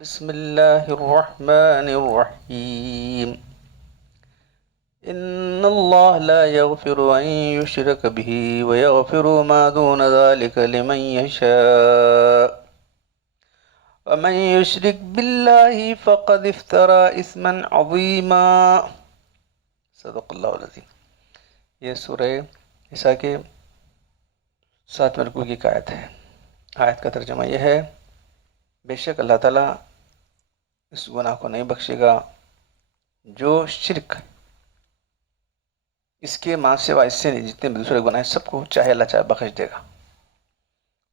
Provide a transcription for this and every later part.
بسم الله الرحمن الرحيم إن الله لا يغفر أن يشرك به ويغفر ما دون ذلك لمن يشاء ومن يشرك بالله فقد افترى إثما عظيما صدق اللہ العظیم۔ یہ سورہ نساء کے 7 رکوع کی ایک آیت ہے۔ آیت کا ترجمہ یہ ہے: بے شک اللہ تعالیٰ اس گناہ کو نہیں بخشے گا جو شرک، اس کے ماں سوا اس سے جتنے بھی دوسرے گناہ ہیں سب کو چاہے اللہ چاہے بخش دے گا،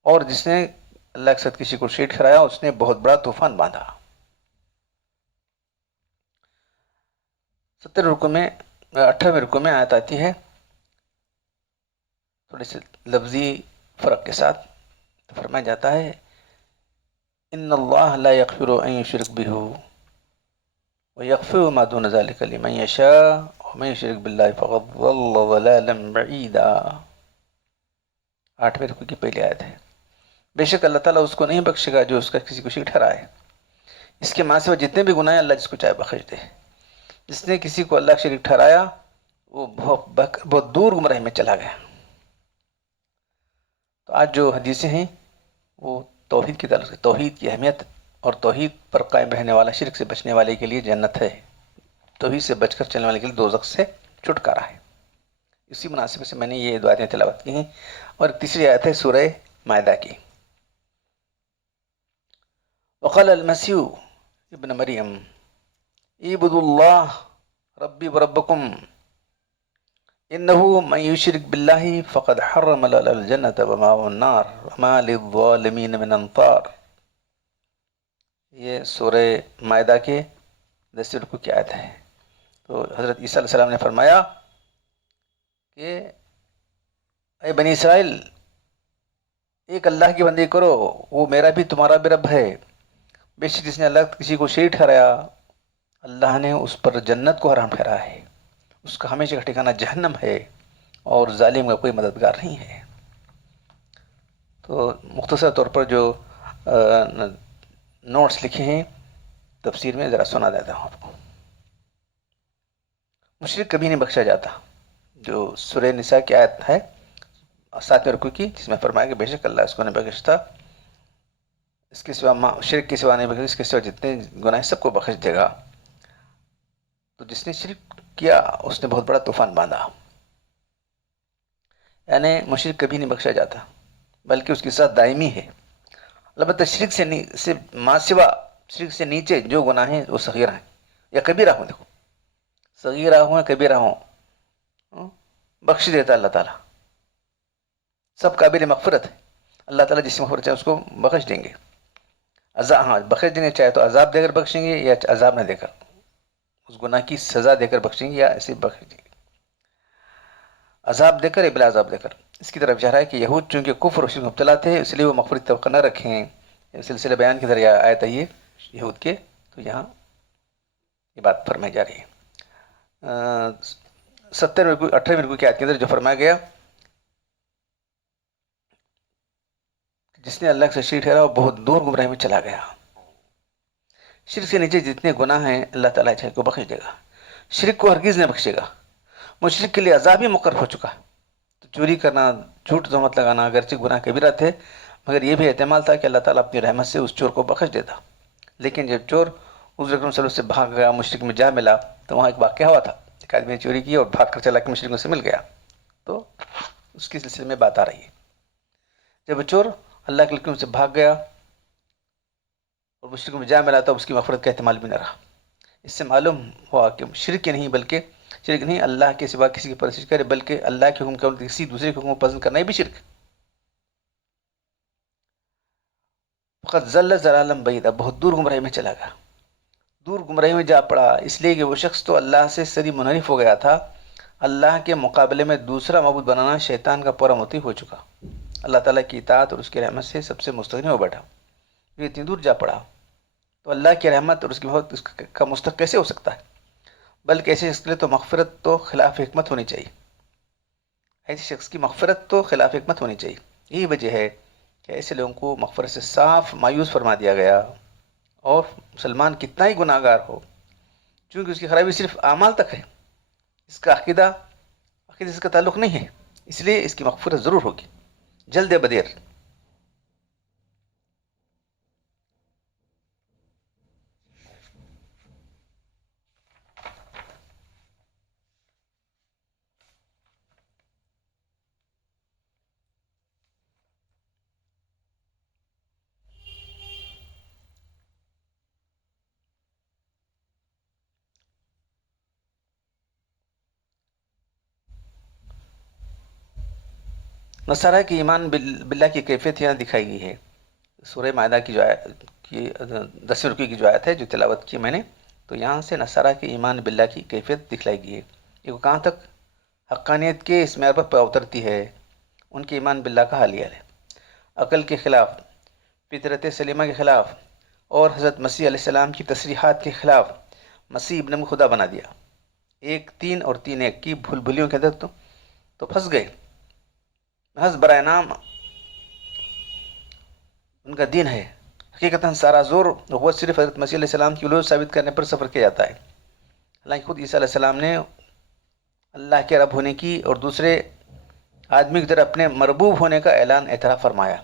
اور جس نے اللہ کے ساتھ کسی کو شریک ٹھہرایا اس نے بہت بڑا طوفان باندھا۔ 18ویں رکوع میں آیت آتی ہے تھوڑے سے لفظی فرق کے ساتھ، تو فرمایا جاتا ہے: ان اللہ لا یغفر ان یشرک بہ ویغفر ما دون ذلک لمن یشاء ومن یشرک باللہ فقد ضل ضلالا بعیدا۔ 8ویں رکوع کی پہلی آیت ہے۔ بے شک اللہ تعالیٰ اس کو نہیں بخشے گا جو اس کا کسی کو شریک ٹھہرائے، اس کے ماں سے جتنے بھی گناہ ہیں اللہ جس کو چاہے بخش دے۔ جس نے کسی کو اللہ کا شریک ٹھہرایا وہ بہت دور گمراہی میں چلا گیا۔ تو آج جو حدیثیں ہیں وہ توحید کی تعلق سے، توحید کی اہمیت اور توحید پر قائم رہنے والا، شرک سے بچنے والے کے لیے جنت ہے، توحید سے بچ کر چلنے والے کے لیے دوزخ سے چھٹکارا ہے۔ اسی مناسبت سے میں نے یہ دو آیتیں تلاوت کی ہیں، اور تیسری آیت ہے سورہ مائدہ کی۔ وقال المسیح ابن مریم اعبدوا اللہ ربی وربکم انہ من یشرک باللہ فقد حرم علی الجنۃ ومأواه النار وما للظالمین من انصار۔ یہ سورہ مائدہ کے 10 رکوع کی آیت ہے۔ تو حضرت عیسیٰ علیہ السلام نے فرمایا کہ اے بنی اسرائیل، ایک اللہ کی بندگی کرو، وہ میرا بھی تمہارا بھی رب ہے۔ بے شک جس نے اللہ کسی کو شریک ٹھہرایا اللہ نے اس پر جنت کو حرام ٹھہرایا ہے، اس کا ہمیشہ کا ٹھکانہ جہنم ہے، اور ظالم کا کوئی مددگار نہیں ہے۔ تو مختصر طور پر جو نوٹس لکھے ہیں تفسیر میں ذرا سنا دیتا ہوں آپ کو۔ مشرک کبھی نہیں بخشا جاتا، جو سورہ نساء کی آیت ہے 7ویں رکوع کی، جس میں فرمایا کہ بے شک اللہ اس کو نہیں بخشتا، اس کے سوا شرک کے سوا نہیں بخشتا، اس کے سوا جتنے گناہ سب کو بخش دے گا۔ تو جس نے شرک کیا اس نے بہت بڑا طوفان باندھا، یعنی مشرک کبھی نہیں بخشا جاتا بلکہ اس کے ساتھ دائمی ہے۔ البتہ شرک سے ماں سوا شرک سے نیچے جو گناہ ہیں وہ صغیرہ ہیں یا کبیرہ ہوں، دیکھو صغیرہ ہوں یا کبیرہ ہوں بخش دیتا اللہ تعالیٰ، سب قابل مغفرت ہے۔ اللہ تعالیٰ جس مغفرت چاہے اس کو بخش دیں گے، ہاں بخش دیں گے، چاہے تو عذاب دے کر بخشیں گے یا عذاب نہ دے کر، اس گناہ کی سزا دے کر بخشیں گے یا ایسے بخش دیں گے، عذاب دے کر یا بلا عذاب دے کر۔ اس کی طرف اشارہ ہے کہ یہود چونکہ کفر و شرک میں مبتلا تھے اس لیے وہ مغفرت توقع نہ رکھیں۔ سلسلہ بیان کے ذریعہ آیت ہے یہ یہود کے، تو یہاں یہ بات فرمائی جا رہی ہے۔ 18ویں رکوع کی آیت کے اندر جو فرمایا گیا جس نے اللہ سے شریک ٹھہرایا وہ بہت دور گمراہی میں چلا گیا۔ شرک سے نیچے جتنے گناہ ہیں اللہ تعالیٰ چاہے کو بخش دے گا، شرک کو ہرگز نہیں بخشے گا۔ مشرک کے لیے عذاب ہی مقرر ہو چکا، تو چوری کرنا، جھوٹ تہمت لگانا اگرچہ گناہ کبیرہ تھے، مگر یہ بھی احتمال تھا کہ اللہ تعالیٰ اپنی رحمت سے اس چور کو بخش دیتا۔ لیکن جب چور حضور اکرم صلی اللہ علیہ وسلم سے بھاگ گیا، مشرک میں جا ملا، تو وہاں ایک واقعہ ہوا تھا، ایک آدمی نے چوری کی اور بھاگ کر چلا کے مشرکوں سے مل گیا، تو اس کے سلسلے میں بات آ رہی ہے۔ جب چور اللہ کے حکم سے بھاگ گیا اور مشرکوں میں جا ملا تو اس کی مغفرت کا احتمال بھی نہ رہا۔ اس سے معلوم ہوا کہ شرک نہیں اللہ کے سوا کسی کی پرستش کرے، بلکہ اللہ کے حکم کے الٹ کسی دوسرے کے حکم کو پسند کرنا ہی بھی شرک۔ فقط ضل ضلالا بعیدا، بہت دور گمراہی میں چلا گیا، دور گمراہی میں جا پڑا، اس لیے کہ وہ شخص تو اللہ سے سری منحرف ہو گیا تھا، اللہ کے مقابلے میں دوسرا معبود بنانا شیطان کا پورا موتی ہو چکا، اللہ تعالیٰ کی اطاعت اور اس کی رحمت سے سب سے مستغنی ہو بیٹھا، یہ اتنی دور جا پڑا، تو اللہ کی رحمت اور اس کی محبت کا مستحق کیسے ہو سکتا ہے؟ بلکہ ایسے شخص کے لیے تو مغفرت تو خلاف حکمت ہونی چاہیے، ایسے شخص کی مغفرت تو خلاف حکمت ہونی چاہیے۔ یہی وجہ ہے کہ ایسے لوگوں کو مغفرت سے صاف مایوس فرما دیا گیا اور مسلمان کتنا ہی گناہ گار ہو، چونکہ اس کی خرابی صرف اعمال تک ہے، اس کا عقیدہ اس کا تعلق نہیں ہے، اس لیے اس کی مغفرت ضرور ہوگی، جلد یا بدیر۔ نصارہ کی ایمان باللہ کی کیفیت یہاں دکھائی گئی ہے، سورہ مائدہ کی جو آیت کی 10 رکوع کی جو آیت ہے جو تلاوت کی میں نے، تو یہاں سے نصارہ کی ایمان باللہ کی کیفیت دکھلائی گئی ہے۔ یہ کہاں تک حقانیت کے اس معیار پر اترتی ہے، ان کے ایمان باللہ کا حال یہ ہے، عقل کے خلاف، فطرت سلیمہ کے خلاف، اور حضرت مسیح علیہ السلام کی تصریحات کے خلاف مسیح ابن کو خدا بنا دیا، ایک تین اور تین ایک کی بھول بھلیوں کے اندر تو پھنس گئے، محض برائے نام ان کا دین ہے، حقیقتاً سارا زور و قوت صرف حضرت مسیح علیہ السلام کی الوہیت ثابت کرنے پر صرف کیا جاتا ہے، حالانکہ خود عیسیٰ علیہ السلام نے اللہ کے رب ہونے کی اور دوسرے آدمی کی طرح اپنے مربوب ہونے کا اعتراف فرمایا۔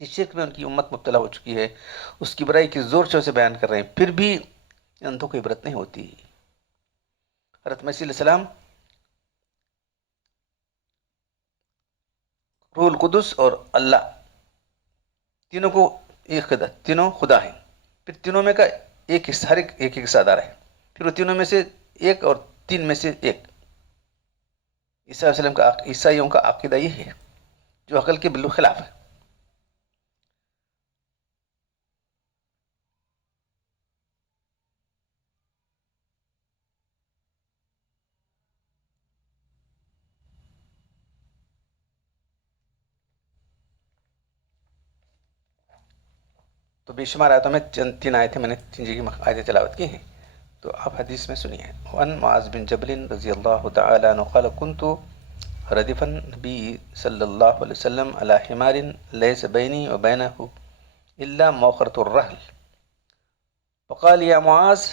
جس شرک میں ان کی امت مبتلا ہو چکی ہے، اس کی برائی کی زور سے بیان کر رہے ہیں، پھر بھی اندھوں کو عبرت نہیں ہوتی۔ حضرت مسیح علیہ السلام روح القدس اور اللہ تینوں کو ایک خدا، تینوں خدا ہیں، پھر تینوں میں کا ایک حصہ، ہر ایک حصہ دار ہے، پھر وہ تینوں میں سے ایک اور تین میں سے ایک۔ عیسیٰ علیہ السلام کا عیسائیوں کا عقیدہ یہ ہے جو عقل کے بالکل خلاف ہے۔ تو بے شمار آیتوں میں تین آیتیں میں نے تین جگہ آیتیں تلاوت کی ہیں، تو آپ حدیث میں سنیے۔ وان معاذ بن جبل رضی اللہ تعالی عنہ قال كنت ردف النبي صلی اللہ علیہ وسلم على حمار ليس بيني وبينه إلا موخرة الرحل فقال يا معاذ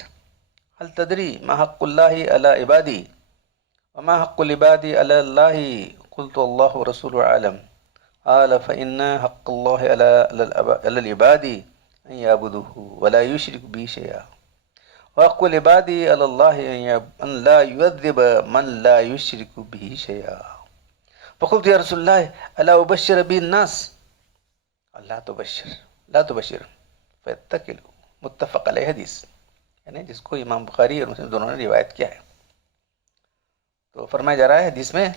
هل تدري ما حق الله على عبادي وما حق العباد على الله؟ قلت الله ورسوله أعلم۔ قال فإن حق الله على العباد أن يعبدوه ولا يشرك به شيئا، وحق العباد على الله أن لا يعذب من لا يشرك به شيئا۔ فقلت يا رسول الله ألا أبشر به الناس؟ قال لا تبشر فيتكلوا۔ متفق علیہ حدیث، یعنی جس کو امام بخاری اور مسلم دونوں نے روایت کیا ہے۔ تو فرمایا جا رہا ہے حدیث میں،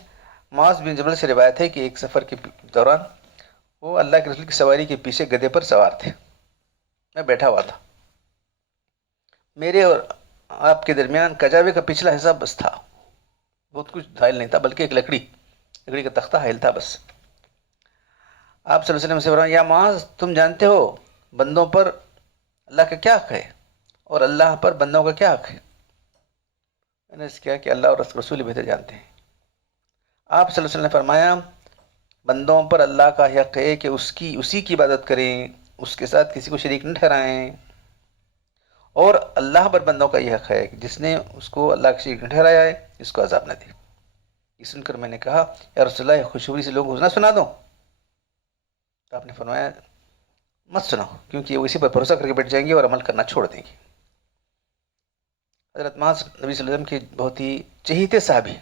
معاذ بن جبل سے روایت ہے کہ ایک سفر کے دوران وہ اللہ کے رسول کی سواری کے پیچھے گدھے پر سوار تھے، میں بیٹھا ہوا تھا، میرے اور آپ کے درمیان کجاوے کا پچھلا حصہ بس تھا، بہت کچھ حائل نہیں تھا، بلکہ ایک لکڑی کا تختہ حائل تھا بس۔ آپ صلی اللہ علیہ وسلم سے فرمایا یا معاذ تم جانتے ہو بندوں پر اللہ کا کیا حق ہے اور اللہ پر بندوں کا کیا حق ہے؟ میں نے اس کیا کہ اللہ اور رسول بہتر جانتے ہیں۔ آپ صلی اللہ علیہ وسلم نے فرمایا بندوں پر اللہ کا حق ہے کہ اسی کی عبادت کریں، اس کے ساتھ کسی کو شریک نہ ٹھہرائیں، اور اللہ پر بندوں کا یہ حق ہے کہ جس نے اس کو اللہ کا شریک نہ ٹھہرایا ہے اس کو عذاب نہ دے۔ یہ سن کر میں نے کہا یا رسول اللہ خوشخبری سے لوگوں کو نہ سنا دوں؟ تو آپ نے فرمایا مت سناؤ، کیونکہ وہ اسی پر بھروسہ کر کے بیٹھ جائیں گے اور عمل کرنا چھوڑ دیں گے۔ حضرت معاذ نبی صلی اللہ علیہ وسلم کے بہت ہی چہیتے صحابی،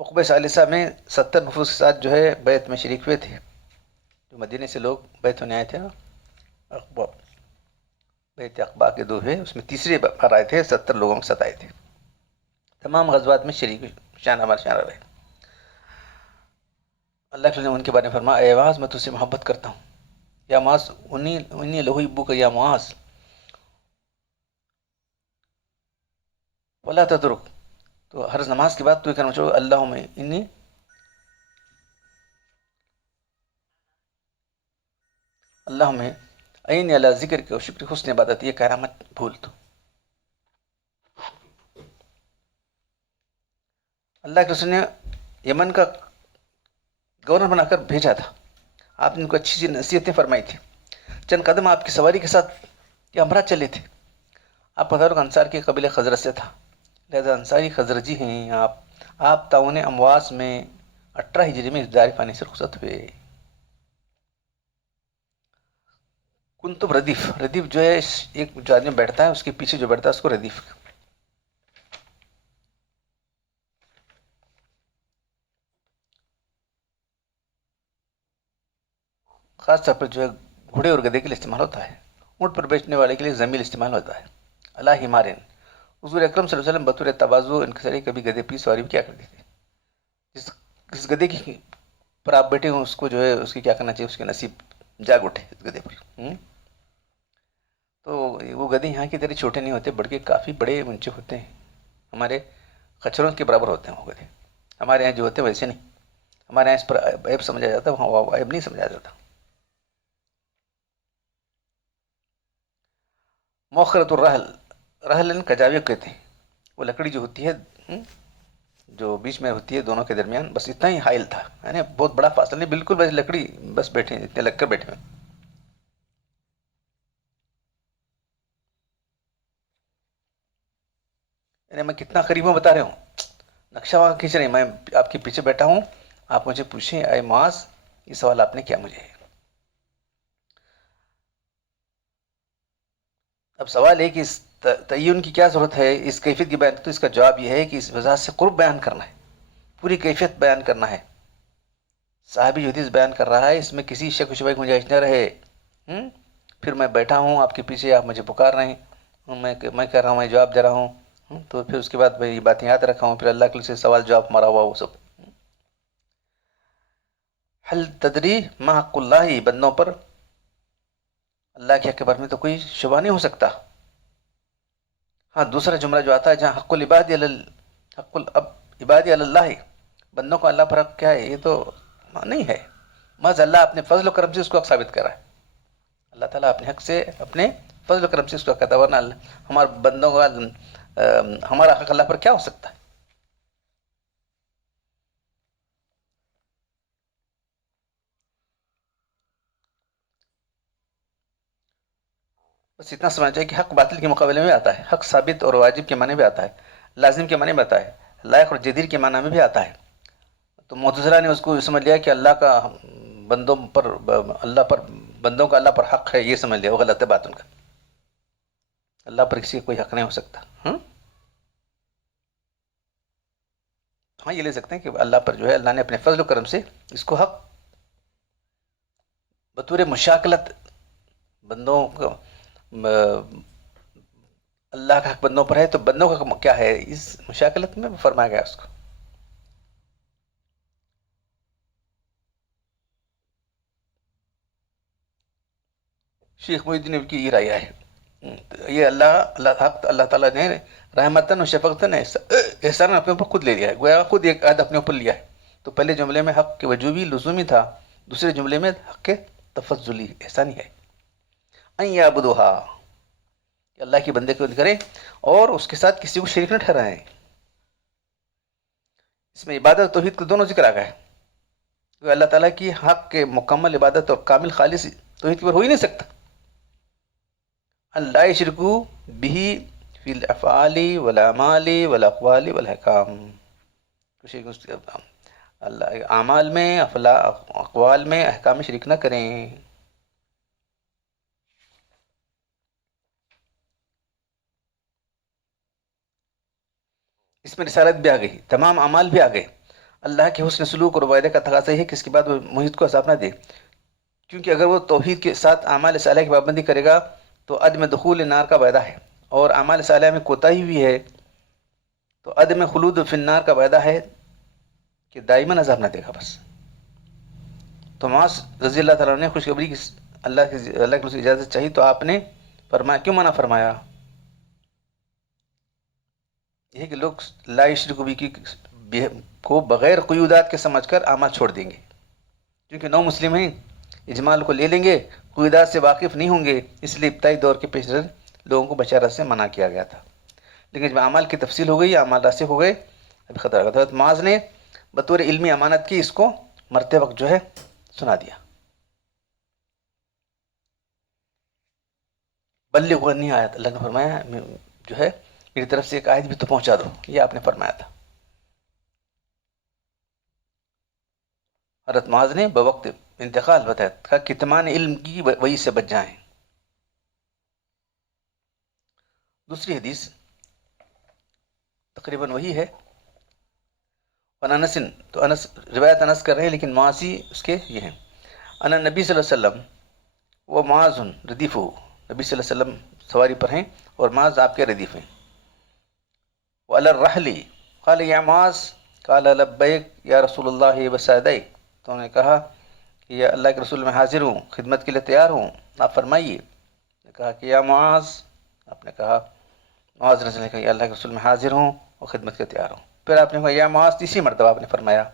عقبہ ثالثہ میں 70 نفوس کے ساتھ جو ہے بیعت میں شریک ہوئے تھے، جو مدینے سے لوگ بیعت ہونے آئے تھے نا، عقبہ بیعت عقبہ کے 2 ہوئے، اس میں تیسرے بار آئے تھے، 70 لوگوں کے ساتھ آئے تھے، تمام غزوات میں شریک شانہ رہے۔ اللہ کے نے ان کے بارے میں فرمایا اے معاذ میں تجھ سے محبت کرتا ہوں، یا معاذ انی لہو ابو کا یا معاذ ولا تترک۔ تو ہر نماز کے بعد تو یہ کرنا چاہو اللہم انی اللہم عینی علی ذکر کے شکر حسن عبادت، یہ کہنا مت بھول۔ تو اللہ کے رسول نے یمن کا گورنر بنا کر بھیجا تھا، آپ نے ان کو اچھی سی نصیحتیں فرمائی تھی. چند قدم آپ کی سواری کے ساتھ یہ ہمراہ چلے تھے. آپ کا تعلق انصار کے قبیلہ خزرج سے تھا، لہذا انصاری خزرجی ہیں آپ تعاون امواس میں 18 ہجری میں اس دار فانی سے رخصت ہوئے. کنتم ردیف، ردیف جو ہے ایک جو آدمی بیٹھتا ہے اس کے پیچھے جو بیٹھتا ہے اس کو ردیف. خاص طور پر جو ہے گھوڑے اور گدے کے لیے استعمال ہوتا ہے. اونٹ پر بیچنے والے کے لیے زمیل استعمال ہوتا ہے. اللہ ہمارن، حضور اکرم صلی اللہ علیہ وسلم بطور تواضع انکساری کبھی گدے پی سواری بھی کیا کرتے تھے. جس گدے کی پر آپ بیٹھے ہوں اس کو جو ہے اس کی کیا کرنا چاہیے، اس کے نصیب جاگ اٹھے اس گدے پر. تو وہ گدے یہاں کی طرح چھوٹے نہیں ہوتے بلکہ کافی بڑے اونچے ہوتے ہیں. ہمارے خچروں کے برابر ہوتے ہیں وہ گدے. ہمارے یہاں جو ہوتے ہیں ویسے نہیں. ہمارے یہاں اس پر عیب سمجھا جاتا ہے، وہاں عیب نہیں سمجھا جاتا. موخرۃ الرحل، رحل کجاوے کہتے ہیں. وہ لکڑی جو ہوتی ہے جو بیچ میں ہوتی ہے دونوں کے درمیان، بس اتنا ہی حائل تھا، یعنی بہت بڑا فاصلہ نہیں، بالکل بس لکڑی بس بیٹھے اتنے لگ کر بیٹھے ہوئے. یعنی میں کتنا قریب ہوں بتا رہے ہوں. نقشہ وہاں کھینچ رہے ہیں، میں آپ کے پیچھے بیٹھا ہوں. آپ مجھے پوچھیں اے معاذ یہ سوال آپ نے کیا مجھے. اب سوال ہے کہ اس تعین کی کیا ضرورت ہے اس کیفیت کی بیان. تو اس کا جواب یہ ہے کہ اس وضاحت سے قرب بیان کرنا ہے، پوری کیفیت بیان کرنا ہے. صحابی جو حدیث بیان کر رہا ہے اس میں کسی شک و شبہ کی گنجائش نہ رہے. پھر میں بیٹھا ہوں آپ کے پیچھے، آپ مجھے پکار رہے ہیں، میں کہہ رہا ہوں، میں جواب دے رہا ہوں. تو پھر اس کے بعد میں یہ باتیں یاد رکھا ہوں، پھر اللہ کے سے سوال جواب مرا ہوا وہ سب. حل تدری ما حق اللہ، بندوں پر اللہ کے حق کے بارے میں تو کوئی شبہ نہیں ہو سکتا. ہاں دوسرا جملہ جو آتا ہے جہاں حق العباد حق العباد علی اللہ، بندوں کا اللہ پر حق کیا ہے، یہ تو نہیں ہے. محض اللہ اپنے فضل و کرم سے اس کو حق ثابت کرا ہے. اللہ تعالیٰ اپنے حق سے، اپنے فضل و کرم سے اس کو کہتا ہے، ورنہ ہمارے بندوں کا ہمارا حق اللہ پر کیا ہو سکتا ہے. بس اتنا سمجھنا چاہیے کہ حق باطل کے مقابلے میں آتا ہے، حق ثابت اور واجب کے معنی بھی آتا ہے، لازم کے معنی بھی آتا ہے، لائق اور جدیر کے معنی میں بھی آتا ہے. تو معتزلہ نے اس کو سمجھ لیا کہ اللہ کا بندوں پر بندوں کا اللہ پر حق ہے، یہ سمجھ لیا. وہ غلط ہے بات ان کا. اللہ پر کسی کا کوئی حق نہیں ہو سکتا. ہاں یہ لے سکتے ہیں کہ اللہ پر جو ہے اللہ نے اپنے فضل و کرم سے اس کو حق بطور مشاکلت بندوں کو اللہ کا حق بندوں پر ہے، تو بندوں کا کیا ہے اس مشاکلت میں فرمایا گیا اس کو. شیخ محی الدین کی یہ رائے ہے. یہ اللہ تعالیٰ نے رحمتاً و شفقتاً احسان اپنے اوپر خود لے لیا ہے، گویا خود ایک عہد اپنے اوپر لیا ہے. تو پہلے جملے میں حق کے وجوبی لزومی تھا، دوسرے جملے میں حق کے تفضلی احسانی ہے. ان یعبدوہا، کہ اللہ کے بندے کو کریں اور اس کے ساتھ کسی کو شریک نہ ٹھہرائیں. اس میں عبادت اور توحید کو دونوں ذکر آ گئے. اللہ تعالیٰ کی حق کے مکمل عبادت اور کامل خالص توحید پر ہو ہی نہیں سکتا. اللہ یشرکو بھی فی الافعال والاعمال والاقوال والاحکام، اللہ اعمال میں اقوال میں احکام میں شریک نہ کریں. اس میں رسالت بھی آ گئی، تمام اعمال بھی آ گئے. اللہ کے حسن سلوک اور وعدے کا تقاضا یہ ہے کہ اس کے بعد وہ محیط کو عذاب نہ دے، کیونکہ اگر وہ توحید کے ساتھ اعمال صالحہ کی پابندی کرے گا تو عدم دخول نار کا وعدہ ہے، اور اعمال صالحہ میں کوتاہی بھی ہے تو عدم خلود فی النار کا وعدہ ہے کہ دائماً عذاب نہ دے گا. بس تو معاذ رضی اللہ تعالیٰ نے خوشخبری کی اللہ کی اجازت چاہی تو آپ نے فرمایا، کیوں منع فرمایا؟ یہ کہ لوگ لا یشرک بھی کو بغیر قیودات کے سمجھ کر اعمال چھوڑ دیں گے، کیونکہ نو مسلم ہیں، اجمال کو لے لیں گے، قیودات سے واقف نہیں ہوں گے، اس لیے ابتدائی دور کے پیش رفت لوگوں کو بشارت سے منع کیا گیا تھا. لیکن جب اعمال کی تفصیل ہو گئی، اعمال راسخ ہو گئے، ابھی خطرہ کا. معاذ نے بطور علمی امانت کی اس کو مرتے وقت جو ہے سنا دیا. بلغ عنی آیت، اللہ نے فرمایا جو ہے میری طرف سے ایک آیت بھی تو پہنچا دو، یہ آپ نے فرمایا تھا۔ حضرت معاذ نے بوقت انتقال بتایا تھا کہ کتمان علم کی وہی سے بچ جائیں۔ دوسری حدیث تقریباً وہی ہے، اور انس، تو انس روایت انس کر رہے ہیں لیکن معاذی اس کے یہ ہیں، ان نبی صلی اللہ علیہ وسلم وہ معاذ ردیف، نبی صلی اللہ علیہ وسلم سواری پر ہیں اور معاذ آپ کے ردیف ہیں۔ وعلی الرحل قال یا معاذ قال لبیک یا رسول اللہ وسعدیک، تو انہوں نے کہا کہ یا اللہ کے رسول میں حاضر ہوں، خدمت کے لیے تیار ہوں، آپ فرمائیے۔ نے کہا کہ یا معاذ، آپ نے کہا معاذ رضی اللہ عنہ نے کہا یا اللہ کے رسول میں حاضر ہوں اور خدمت کے لیے تیار ہوں۔ پھر آپ نے کہا یا معاذ، تیسری مرتبہ آپ نے فرمایا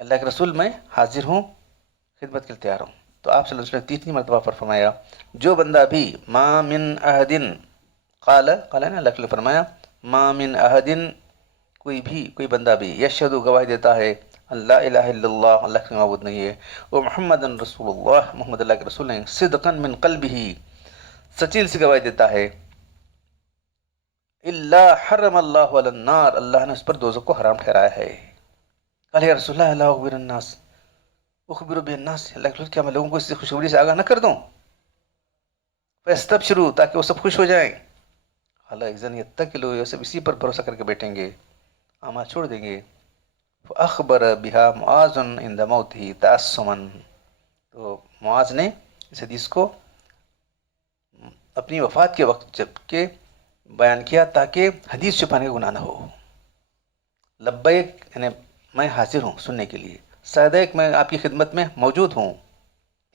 اللہ کے رسول میں حاضر ہوں، خدمت کے لیے تیار ہوں۔ تو آپ صلی اللہ علیہ وسلم نے تیسری مرتبہ پر فرمایا جو بندہ بھی ما من احدن قال نے اللہ کے لیے فرمایا ما من احدن، کوئی بندہ بھی یشہد گواہی دیتا ہے اللہ الہ الا اللہ، اللہ کا معبود نہیں ہے، وہ محمد رسول اللہ، محمد اللہ کے رسول ہیں، صدقا من قلبہ، سچیل سے گواہی دیتا ہے، الا حرم اللہ علی النار، اللہ نے اس پر دوزخ کو حرام ٹھہرایا ہے۔ قال یا رسول اللہ لا اخبر الناس، اخبر بالناس، اللہ کے رسول کیا میں لوگوں کو اس سے خوشخبری سے آگاہ نہ کر دوں؟ فاستبشروا، تاکہ وہ سب خوش ہو جائیں۔ حالانکہ اذن یتکلوا، یہ سب اسی پر بھروسہ کر کے بیٹھیں گے، اعمال چھوڑ دیں گے۔ فاخبر بها معاذ عند موته تعصما، تو معاذ نے اس حدیث کو اپنی وفات کے وقت جب کہ بیان کیا تاکہ حدیث چھپانے کا گناہ نہ ہو۔ لبیک یعنی میں حاضر ہوں سننے کے لیے، صدیق میں آپ کی خدمت میں موجود ہوں،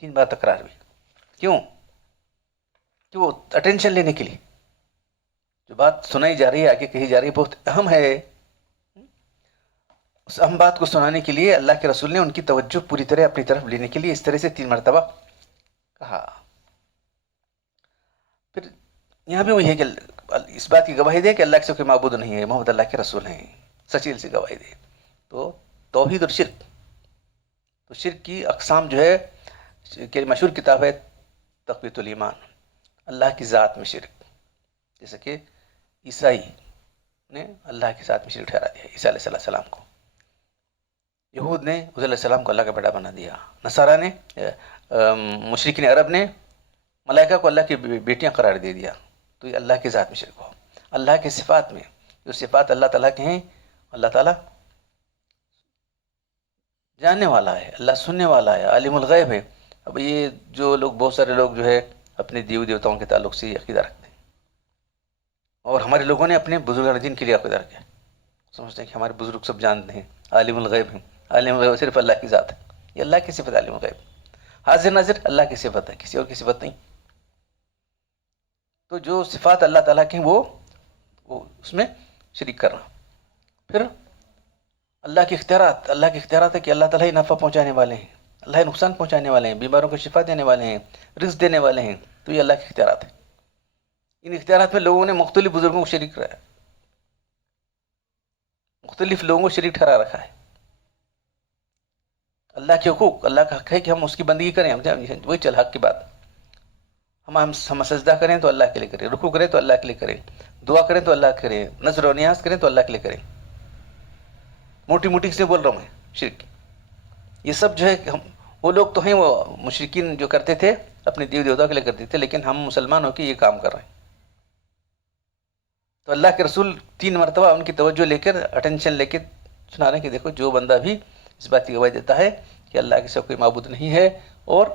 3 بار تکرار ہوئی۔ کیوں؟ کہ وہ اٹینشن لینے کے لیے، جو بات سنائی جا رہی ہے آگے کہی جا رہی ہے بہت اہم ہے، اس اہم بات کو سنانے کے لیے اللہ کے رسول نے ان کی توجہ پوری طرح اپنی طرف لینے کے لیے اس طرح سے 3 مرتبہ کہا۔ پھر یہاں بھی وہی ہے کہ اس بات کی گواہی دے کہ اللہ کے سوا کوئی معبود نہیں ہے، محمد اللہ کے رسول ہیں، سچیل سے گواہی دے۔ تو توحید اور شرک، تو شرک کی اقسام جو ہے کہ مشہور کتاب ہے تقویۃ الایمان، اللہ کی ذات میں شرک، جیسے کہ عیسائی نے اللہ کی ذات میں شرک ٹھہرا دیا عیسیٰ علیہ السلام کو، یہود نے عزیر علیہ السلام کو اللہ کا بیٹا بنا دیا، نصارہ نے مشرکین عرب نے ملائکہ کو اللہ کی بیٹیاں قرار دے دیا، تو یہ اللہ کی ذات میں شرک ہو۔ اللہ کے صفات میں جو صفات اللہ تعالیٰ کے ہیں، اللہ تعالیٰ جاننے والا ہے، اللہ سننے والا ہے، عالم الغیب ہے۔ اب یہ جو لوگ، بہت سارے لوگ جو ہے اپنے دیو دیوتاؤں کے تعلق سے یہ عقیدہ رکھتے ہیں، اور ہمارے لوگوں نے اپنے بزرگان دین کے لیے عقیدہ رکھا، سمجھتے ہیں کہ ہمارے بزرگ سب جانتے ہیں، عالم الغیب ہیں، عالم الغیب صرف اللہ کی ذات ہے، یہ اللہ کی صفت عالم الغیب، حاضر ناظر اللہ کی صفت ہے، کسی اور کی صفت نہیں۔ تو جو صفات اللہ تعالیٰ کی ہیں وہ اس میں شریک کرنا۔ پھر اللہ کے اختیارات، اللہ کے اختیارات ہے کہ اللہ تعالیٰ ہی نفع پہنچانے والے ہیں، اللہ ہی نقصان پہنچانے والے ہیں، بیماروں کو شفا دینے والے ہیں، رزق دینے والے ہیں، تو یہ اللہ کے اختیارات ہیں۔ ان اختیارات میں لوگوں نے مختلف بزرگوں کو شریک کرایا، مختلف لوگوں کو شریک ٹھہرا رکھا ہے۔ اللہ کے حقوق، اللہ کا حق ہے کہ ہم اس کی بندگی کریں، وہی چل حق کی بات، ہم سجدہ کریں تو اللہ کے لیے کریں، رکوع کریں تو اللہ کے لیے کریں، دعا کریں تو اللہ کریں، نذر و نیاز کریں تو اللہ کے لیے کریں۔ موٹی موٹی سے بول رہا ہوں میں شرک، یہ سب جو ہے وہ لوگ تو ہیں، وہ مشرکین جو کرتے تھے اپنے دیو دیوتا کے لیے کرتے تھے، لیکن ہم مسلمان ہو کے یہ کام کر رہے ہیں۔ تو اللہ کے رسول 3 مرتبہ ان کی توجہ لے کر، اٹینشن لے کے سنا رہے ہیں کہ دیکھو جو بندہ بھی اس بات کی گواہی دیتا ہے کہ اللہ کے سوا کوئی معبود نہیں ہے اور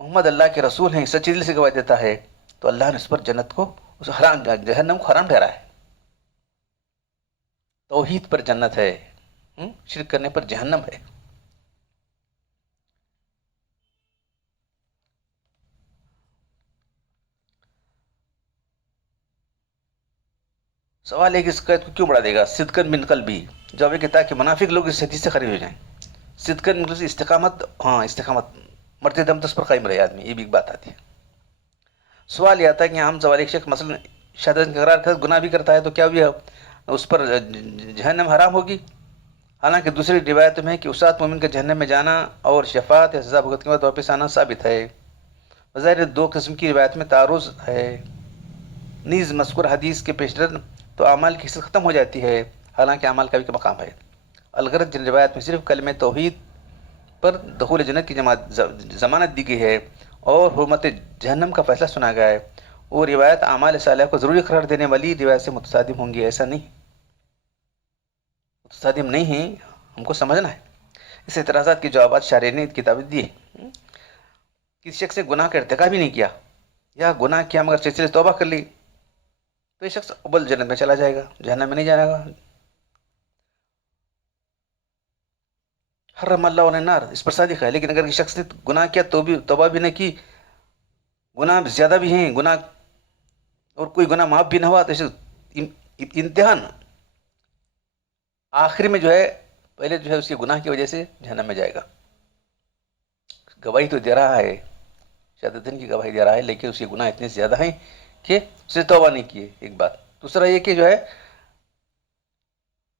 محمد اللہ کے رسول ہیں، سچے دل سے گواہی دیتا ہے، تو اللہ نے اس پر جنت کو، اس حرام جہنم کو حرام ٹھہرایا ہے۔ توحید پر جنت ہے، شرک کرنے پر جہنم ہے۔ سوال ہے کہ اس قید کو کیوں بڑھا دے گا؟ صدقن من قلبی، جواب ہے کہ تاکہ منافق لوگ اس حدیث سے خارج ہو جائیں۔ صدقن من قلبی، استقامت، ہاں استقامت، مرتے دم تک اس پر قائم رہے آدمی، یہ بھی ایک بات آتی ہے۔ سوال یہ آتا ہے کہ عام سوال، ایک شخص مثلا شہادت کا اقرار کر گناہ بھی کرتا ہے تو کیا بھی اس پر جہنم حرام ہوگی؟ حالانکہ دوسری روایت میں ہے کہ اسات مومن کا جہنم میں جانا اور شفاعت یا سزا بھگت کے بعد واپس آنا ثابت ہے. بظاہر دو قسم کی روایت میں تعارض ہے. نیز مذکور حدیث کے پیش نظر تو اعمال کی حصت ختم ہو جاتی ہے، حالانکہ اعمال کا بھی مقام ہے. الغرض جن روایت میں صرف کلمہ توحید پر دخول جنت کی ضمانت دی گئی ہے اور حرمت جہنم کا فیصلہ سنا گیا ہے، وہ روایت اعمال صالحہ کو ضروری قرار دینے والی روایت سے متصادم ہوں گی. ایسا نہیں، متصادم نہیں ہیں، ہم کو سمجھنا ہے. اس اعتراضات کے جوابات شارح نے کتابیں دیے. کسی شخص نے گناہ کا ارتکاب بھی نہیں کیا یا گناہ کیا مگر سلسلے توبہ کر لی تو یہ شخص اول جنت میں چلا جائے گا، جہنم میں نہیں جائے گا. حرم اللہ علیہ النار، اس پر صادق ہے. لیکن اگر کسی شخص نے گناہ کیا تو بھی توبہ بھی نہ کی، گناہ زیادہ بھی ہیں، گناہ اور کوئی گناہ معاف بھی نہ ہوا، تو امتحان آخر میں جو ہے پہلے جو ہے اس کے گناہ کی وجہ سے جہنم میں جائے گا. گواہی تو دے رہا ہے، شہادتین کی گواہی دے رہا ہے، لیکن اس کے گناہ اتنے زیادہ ہیں کہ اس نے توبہ نہیں کی. ایک بات. دوسرا یہ کہ جو ہے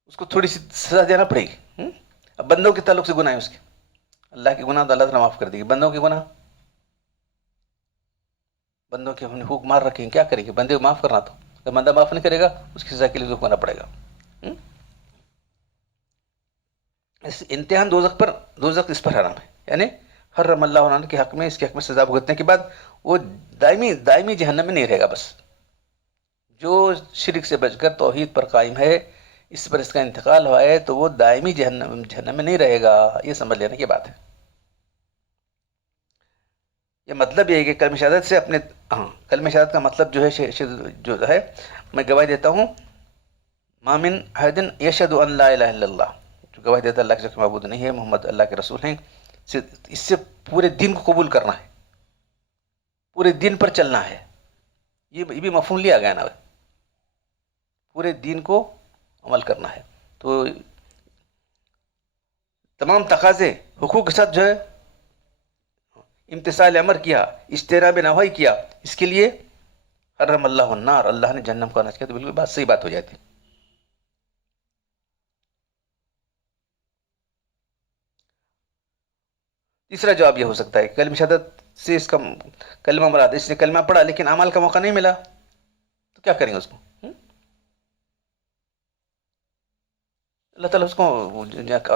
اس کو تھوڑی سی سزا دینا پڑے گی. اب بندوں کے تعلق سے گناہ ہے اس کے، اللہ کے گناہ تو اللہ تعالیٰ معاف کر دے گی. بندوں کے گناہ، بندوں کے ہم نے حقوق مار رکھے ہیں، کیا کریں گے؟ بندے کو معاف کرنا، تو اگر بندہ معاف نہیں کرے گا اس کی سزا کے لیے رکنا پڑے گا. اس امتحان دوزخ اس پر حرام ہے، یعنی حرم اللہ عنہ کے حق میں، اس کے حق میں سزا بھگتنے کے بعد وہ دائمی جہنم میں نہیں رہے گا. بس جو شرک سے بچ کر توحید پر قائم ہے، اس پر اس کا انتقال ہوا ہے، تو وہ دائمی جہنم میں نہیں رہے گا. یہ سمجھ لینے کی بات ہے. یہ مطلب یہ ہے کہ کلمہ شہادت سے اپنے کلمہ شہادت کا مطلب جو ہے جو ہے میں گواہی دیتا ہوں، ما من احد یشہد ان لا الہ الا اللہ، جو گواہی دیتا ہے اللہ کے سوا معبود نہیں ہے، محمد اللہ کے رسول ہیں. اس سے پورے دین کو قبول کرنا ہے، پورے دین پر چلنا ہے. یہ بھی مفہوم لیا گیا نا، پورے دین کو عمل کرنا ہے. تو تمام تقاضے حقوق کے ساتھ جو ہے امتثال امر کیا، اجتناب نواہی کیا، اس کے لیے حرم اللہ النار، اللہ نے جہنم کو ناچ کیا. تو بالکل بات صحیح بات ہو جاتی. تیسرا جواب یہ ہو سکتا ہے کہ کلمہ شہادت سے اس کا کلمہ مراد، اس نے کلمہ پڑھا لیکن عمل کا موقع نہیں ملا، تو کیا کریں گے اس کو؟ اللہ تعالیٰ اس کو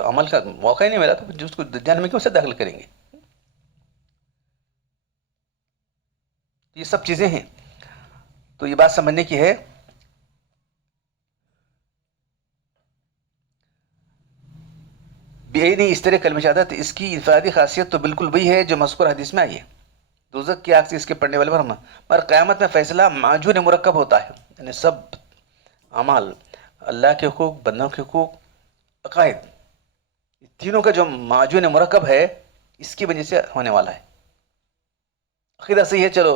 عمل کا موقع ہی نہیں ملا تو اس کو جہنم میں کیوں سے داخل کریں گے؟ یہ سب چیزیں ہیں. تو یہ بات سمجھنے کی ہے. بے نہیں اس طرح کلمہ شہادت، اس کی انفرادی خاصیت تو بالکل وہی ہے جو مذکور حدیث میں آئی ہے. دوزخ کی آگ سے اس کے پڑھنے والے پر قیامت میں فیصلہ معجون مرکب ہوتا ہے، یعنی سب اعمال، اللہ کے حقوق، بندوں کے حقوق، عقائد، تینوں کا جو معجون مرکب ہے اس کی وجہ سے ہونے والا ہے. عقیدہ صحیح ہے، چلو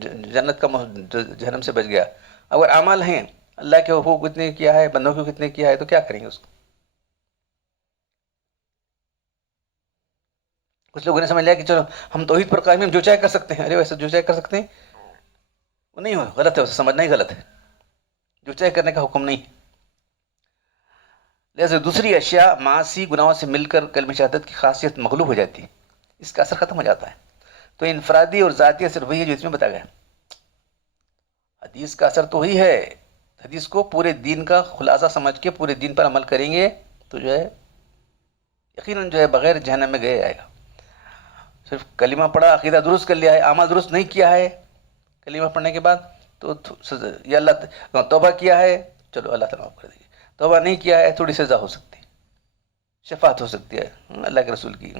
جنت کا جہنم سے بچ گیا. اگر اعمال ہیں، اللہ کے حقوق کتنے کیا ہے، بندوں کے کتنے کیا ہے، تو کیا کریں گے اس کو؟ کچھ لوگوں نے سمجھ لیا کہ چلو ہم توحید پر قائم ہیں، جو چاہے کر سکتے ہیں. ارے ویسے جو چاہے کر سکتے ہیں وہ نہیں ہو، غلط ہے، اسے سمجھنا ہی غلط ہے. جو چاہے کرنے کا حکم نہیں. لہذا دوسری اشیاء معاصی گناہوں سے مل کر کلمہ شہادت کی خاصیت مغلوب ہو جاتی ہے، اس کا اثر ختم ہو جاتا ہے. تو انفرادی اور ذاتی اثر وہی ہے جو اس میں بتایا گیا. حدیث کا اثر تو وہی ہے. حدیث کو پورے دین کا خلاصہ سمجھ کے پورے دین پر عمل کریں گے تو جو ہے یقیناً جو ہے بغیر جہنم میں گئے آئے گا. صرف کلمہ پڑھا، عقیدہ درست کر لیا ہے، اعمال درست نہیں کیا ہے کلمہ پڑھنے کے بعد، تو یا اللہ توبہ کیا ہے، چلو اللہ تعالیٰ معاف کر دے گی. توبہ نہیں کیا ہے، تھوڑی سزا ہو سکتی ہے، شفاعت ہو سکتی ہے اللہ کے رسول کی.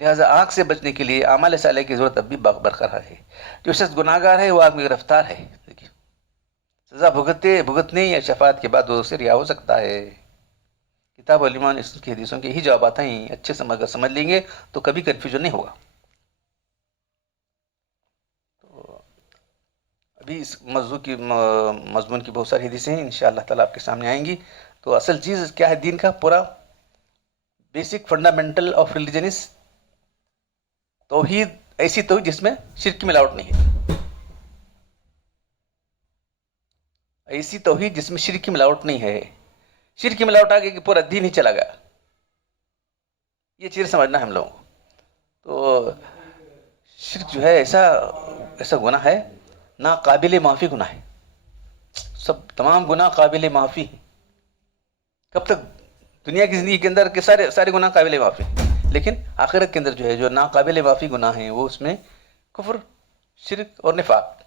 لہٰذا آگ سے بچنے کے لیے اعمال صالحہ کی ضرورت اب بھی برقرار ہے. جو شخص گناہ گار ہے وہ آگ میں گرفتار ہے. دیکھیے سزا بھگتنے یا شفاعت کے بعد وہ سے رہا ہو سکتا ہے. کتاب الایمان اس کی حدیثوں کے یہی جوابات ہیں. اچھے سے اگر سمجھ لیں گے تو کبھی کنفیوژن نہیں ہوگا. تو ابھی اس موضوع کی مضمون کی بہت ساری حدیثیں ہیں، انشاءاللہ تعالیٰ آپ کے سامنے آئیں گی. تو اصل چیز کیا ہے دین کا؟ پورا basic fundamental of religion is توحید. ایسی توحید جس میں شرک کی ملاوٹ نہیں ہے، ایسی توحید جس میں شرک کی ملاوٹ نہیں ہے. شرک کی ملاوٹ آ گئی کہ پورا دین ہی چلا گیا. یہ چیز سمجھنا ہے ہم لوگوں کو. تو شرک جو ہے ایسا گناہ ہے، ناقابل معافی گناہ ہے. سب تمام گناہ قابل معافی ہیں. کب تک؟ دنیا کی زندگی کے اندر کے سارے گناہ قابل معافی ہیں، لیکن آخرت کے اندر جو ہے جو ناقابل معافی گناہ ہیں وہ اس میں کفر، شرک اور نفاق،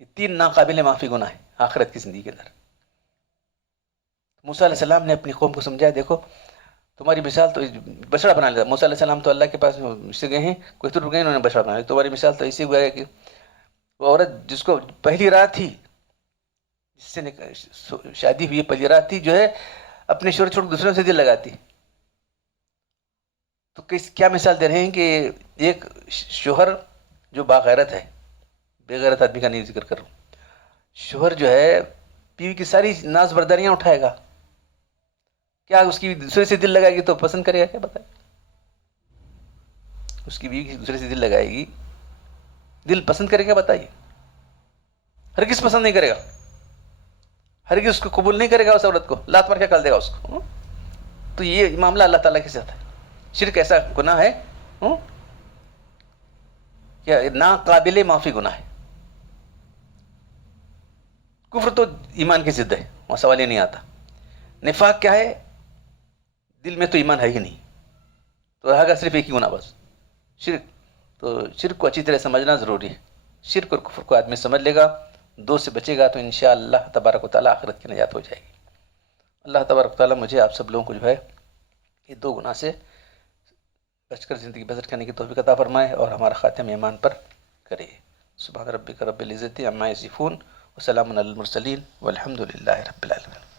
یہ 3 ناقابل معافی گناہ ہیں آخرت کی زندگی کے اندر. موسیٰ علیہ السلام نے اپنی قوم کو سمجھایا، دیکھو تمہاری مثال تو بچڑا بنا لیا. موسیٰ علیہ السلام تو اللہ کے پاس سے گئے ہیں، کوئی تو گئے، انہوں نے بچڑا بنا لیا. تمہاری مثال تو ایسی ہوا ہے کہ وہ عورت جس کو پہلی رات تھی، جس سے شادی ہوئی پہلی رات تھی، جو ہے اپنے شوہر چھوڑ دوسروں سے دل لگاتی. تو کیا مثال دے رہے ہیں کہ ایک شوہر جو باغیرت ہے، بے غیرت آدمی کا نہیں ذکر کر رہا ہوں، شوہر جو ہے بیوی کی ساری ناز برداریاں اٹھائے گا، کیا اس کی دوسرے سے دل لگائے گی تو پسند کرے گا؟ کیا بتائے؟ اس کی بیوی دوسرے سے دل لگائے گی، دل پسند کرے گا؟ بتائیے. ہرگز پسند نہیں کرے گا، ہرگز اس کو قبول نہیں کرے گا، اس عورت کو لات مار کے کر دے گا اس کو. تو یہ معاملہ اللہ تعالیٰ کے ساتھ ہے. شرک ایسا گناہ ہے کیا ناقابل معافی گناہ ہے. کفر تو ایمان کی ضد ہے، وہاں سوال ہی نہیں آتا. نفاق کیا ہے؟ دل میں تو ایمان ہے ہی نہیں، تو رہا گا صرف ایک ہی گناہ بس، شرک. تو شرک کو اچھی طرح سمجھنا ضروری ہے. شرک اور کفر کو آدمی سمجھ لے گا، دو سے بچے گا، تو انشاءاللہ تبارک و تعالیٰ آخرت کی نجات ہو جائے گی. اللہ تبارک و تعالیٰ مجھے آپ سب لوگوں کو جو ہے یہ 2 گناہ سے بچ کر زندگی بسر کرنے کی توفیق عطا فرمائے اور ہمارا خاتمہ ایمان پر کرے. سبحان ربک رب العزت عما یصفون وسلام علی المرسلین والحمد للہ رب العالمین.